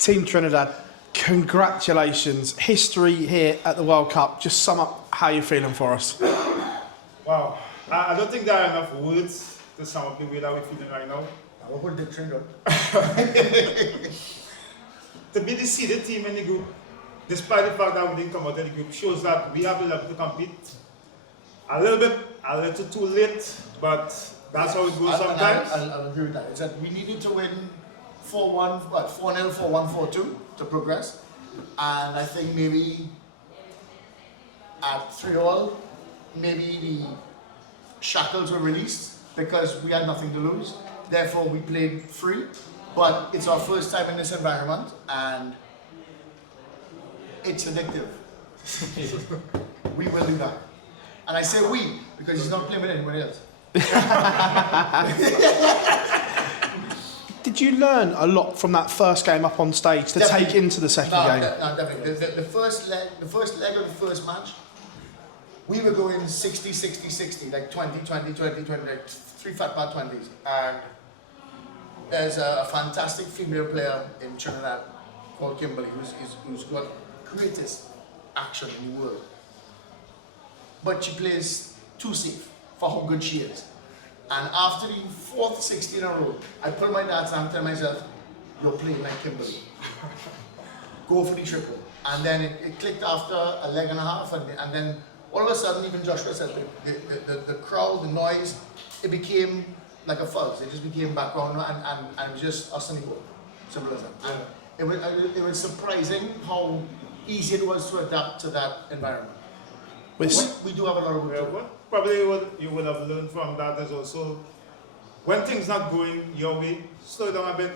Team Trinidad, congratulations. History here at the World Cup. Just sum up how you're feeling for us. Wow. I don't think there are enough words to sum up the way that we're feeling right now. I will hold the Trinidad. To be the seeded team in the group, despite the fact that we didn't come out of the group, shows that we have the level to compete. A little too late, but that's how it goes sometimes. I'll agree with that. It's that we needed to win 4-1, 4-0, 4-1, 4-2 to progress. And I think maybe at 3-all, maybe the shackles were released because we had nothing to lose. Therefore, we played free. But it's our first time in this environment, and it's addictive. We will do that. And I say we, because he's not playing with anybody else. Did you learn a lot from that first game up on stage to take into the second game? No, definitely. The first leg of the first match, we were going 60, 60, 60, like 20, 20, 20, 20, like 3 fat part 20s. And there's a fantastic female player in Trinidad called Kimberly, who's got greatest action in the world. But she plays too safe for how good she is. And after the 4th 60 in a row, I pull my darts and I'm telling myself, you're playing like Kimberly. Go for the triple. And then it clicked after a leg and a half, and then all of a sudden, even Joshua said, the crowd, the noise, it became like a fuzz. It just became background, and it was just us and the ball. Simple as that. And it was surprising how easy it was to adapt to that environment. We do have a lot of work to do. Probably what you would have learned from that is also, when things not going your way, slow down a bit,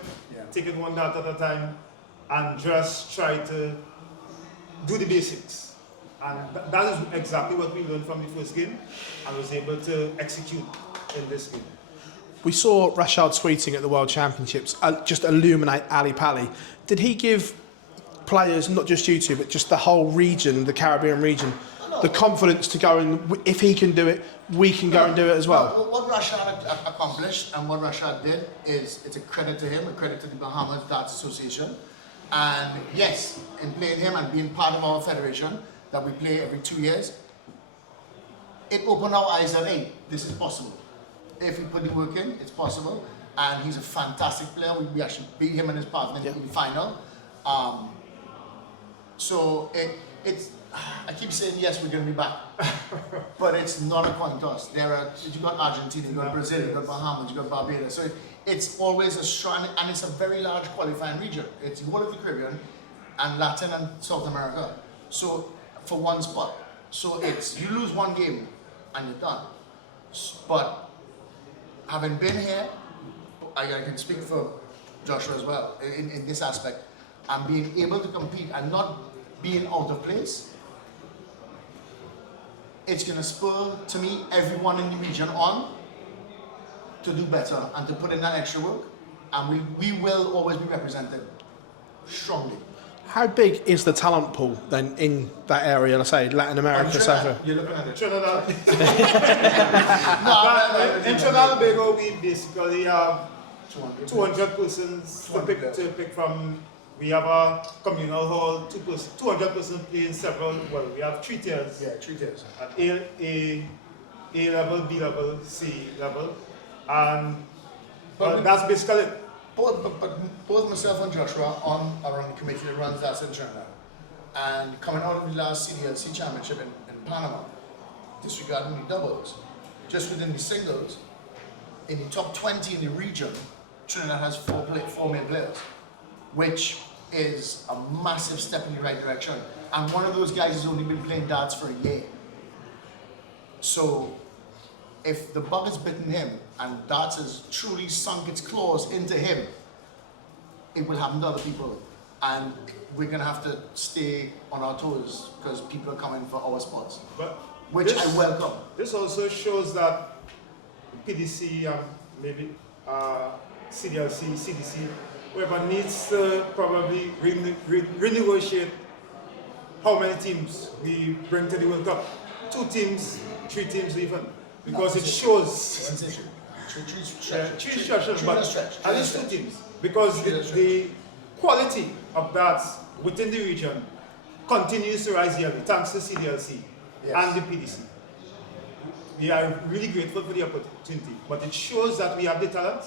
take it one dart at a time, and just try to do the basics. And that is exactly what we learned from the first game, and was able to execute in this game. We saw Rashad Sweeting at the World Championships just illuminate Ali Pali. Did he give players, not just you two, but just the whole region, the Caribbean region, the confidence to go and, if he can do it, we can go and do it as well? What Rashad accomplished and what Rashad did is, it's a credit to him, a credit to the Bahamas Darts Association. And yes, in playing him and being part of our federation that we play every 2 years, it opened our eyes that, hey, this is possible. If we put the work in, it's possible. And he's a fantastic player. We actually beat him and his partner in the final. So it's, I keep saying, yes, we're going to be back. But it's not a coin toss. You've got Argentina, you've got Brazil, you've got Bahamas, you've got Barbados. So it's always a strong, and it's a very large qualifying region. It's the whole of the Caribbean and Latin and South America. So for one spot. So it's, you lose one game and you're done. But having been here, I can speak for Joshua as well in this aspect, and being able to compete and not being out of place, it's going to spur, to me, everyone in the region on to do better and to put in that extra work, and we will always be represented strongly. How big is the talent pool then in that area, let's say Latin America, South Africa? You're looking at it. Trinidad. In Trinidad and Tobago, we basically have 200 persons to pick from. We have a communal hall, 200 persons playing several, well, we have 3 tiers. Yeah, 3 tiers. At A level, B level, C level. And that's basically it. Both myself and Joshua are on the committee that runs that in Trinidad. And coming out of the last CDLC championship in Panama, disregarding the doubles, just within the singles, in the top 20 in the region, Trinidad has 4 main players, which is a massive step in the right direction. And one of those guys has only been playing darts for a year. So if the bug has bitten him and darts has truly sunk its claws into him, it will happen to other people. And we're going to have to stay on our toes because people are coming for our spots, which I welcome. This also shows that PDC, maybe CDLC, CDC, whoever needs to probably renegotiate how many teams we bring to the World Cup. 2 teams, 3 teams even. Because it shows... Three stretches, but at least 2 teams. Because the quality of darts within the region continues to rise yearly, thanks to CDLC and the PDC. We are really grateful for the opportunity, but it shows that we have the talent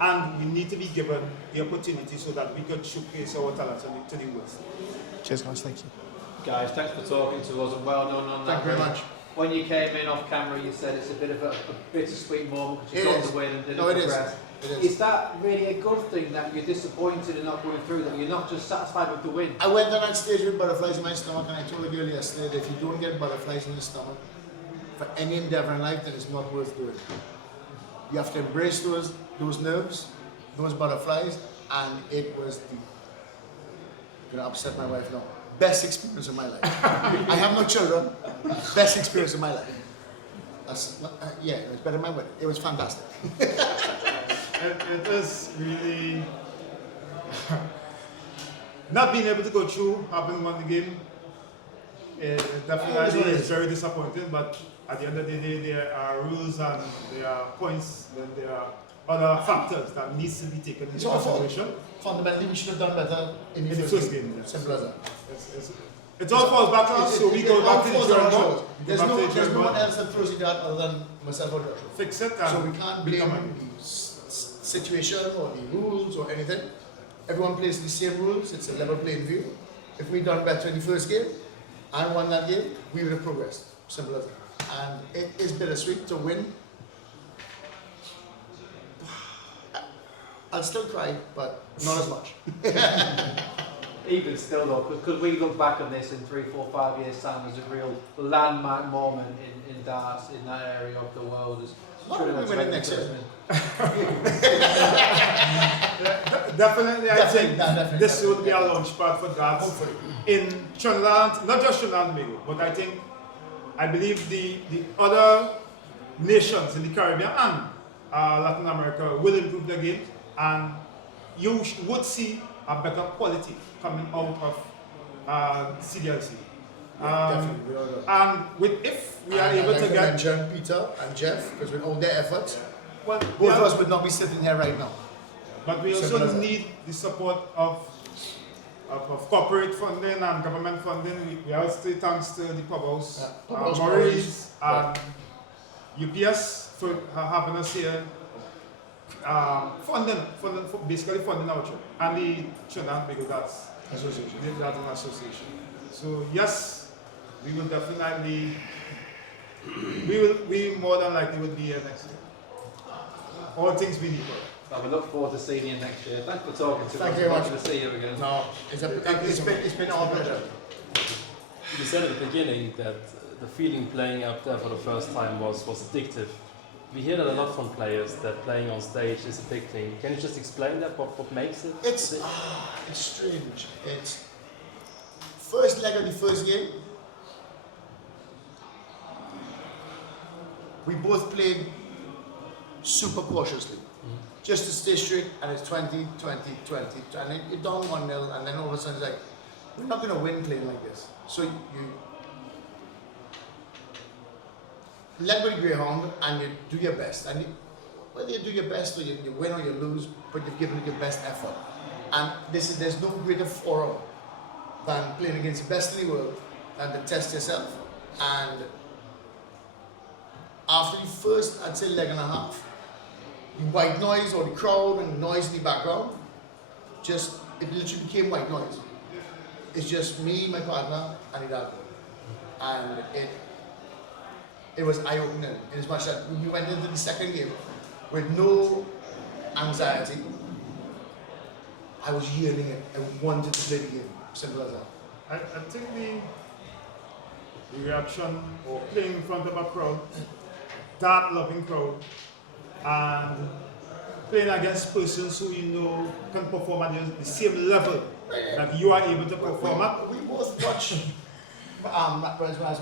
and we need to be given the opportunity so that we can showcase our talents to the world. Cheers, guys. Thank you. Guys, thanks for talking to us and well done on that. Thank you very much. When you came in off camera, you said it's a bit of a bittersweet moment because you got the win and didn't progress. Is that really a good thing that you're disappointed in not going through, that you're not just satisfied with the win? I went on that stage with butterflies in my stomach, and I told the girl yesterday that if you don't get butterflies in the stomach for any endeavour in life, then it's not worth doing. You have to embrace those nerves, those butterflies, and it was the, I'm gonna upset my wife now, best experience of my life. I have no children, best experience of my life. That's, yeah, it was better than my wedding. It was fantastic. It is really not being able to go through having won the game. Definitely is very disappointing, but at the end of the day, there are rules and there are points, then there are other factors that needs to be taken into consideration. Fundamentally, we should have done better in the first game. Yeah. Simple as that. It all falls back to us, so we go back to the drawing board. There's no one else that throws it out other than myself or Joshua. Fix it, so we can't blame the situation or the rules or anything. Everyone plays the same rules. It's a level playing field. If we'd done better in the first game and won that game, we would have progressed. Simple as that. And it is bittersweet to win. I'll still cry, but not as much. Even still though, could we look back on this in 3, 4, 5 years time as a real landmark moment in darts in that area of the world? As what are we winning next year? Definitely, I think this will be a launch pad for darts in Trinidad, not just Trinidad and Tobago, but I believe the other nations in the Caribbean and Latin America will improve their game, and you would see a better quality coming out of CDLC. And if we are able to get Peter and Jeff, because with all their efforts, well, both of us would not be sitting here right now. But we also need the support of corporate funding and government funding. We also say thanks to the clubhouse, Maurice and UPS for having us here. Basically funding our trip, and the Trinidad and Tobago Darts Association. So yes, we will definitely, we more than likely would be here next year. All things being equal. Well, we look forward to seeing you next year. Thanks for talking to us. Thank you very much. To see you again. No, it's been our pleasure. You said at the beginning that the feeling playing up there for the first time was addictive. We hear that a lot from players, that playing on stage is addicting. Can you just explain that? What makes it? It's strange. It's first leg of the first game. We both played super cautiously, just to stay straight. And it's 20, 20, 20, and you're down 1-0, and then all of a sudden it's like, we're not going to win playing like this. So you let go the greyhound and you do your best. And whether you do your best or you win or you lose, but you've given it your best effort. And there's no greater forum than playing against the best in the world and to test yourself. And after the first, I'd say leg and a half, the white noise or the crowd and the noise in the background, it literally became white noise. It's just me, my partner, and the dad. And it was eye-opening in as much that we went into the second game with no anxiety. I was yearning it. I wanted to play the game. Simple as that. I think the reaction or playing in front of a crowd, that loving crowd, and playing against persons who you know can perform at the same level that you are able to perform at. We both watch Matters Mass.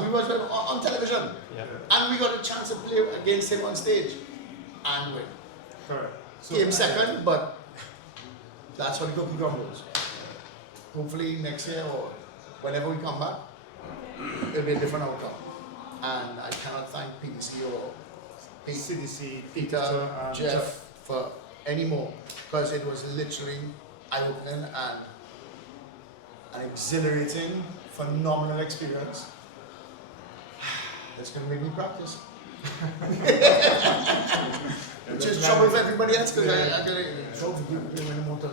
We watched him on television. Yeah. And we got a chance to play against him on stage and win. Correct. So, Came second, but that's how the cookie crumbles. Hopefully next year or whenever we come back, it'll be a different outcome. And I cannot thank PDC or CDC, Peter, Jeff for any more, because it was literally eye-opening and an exhilarating, phenomenal experience. It's going to make me practice. Which is trouble for everybody else because I get it. Trouble for people doing the motor.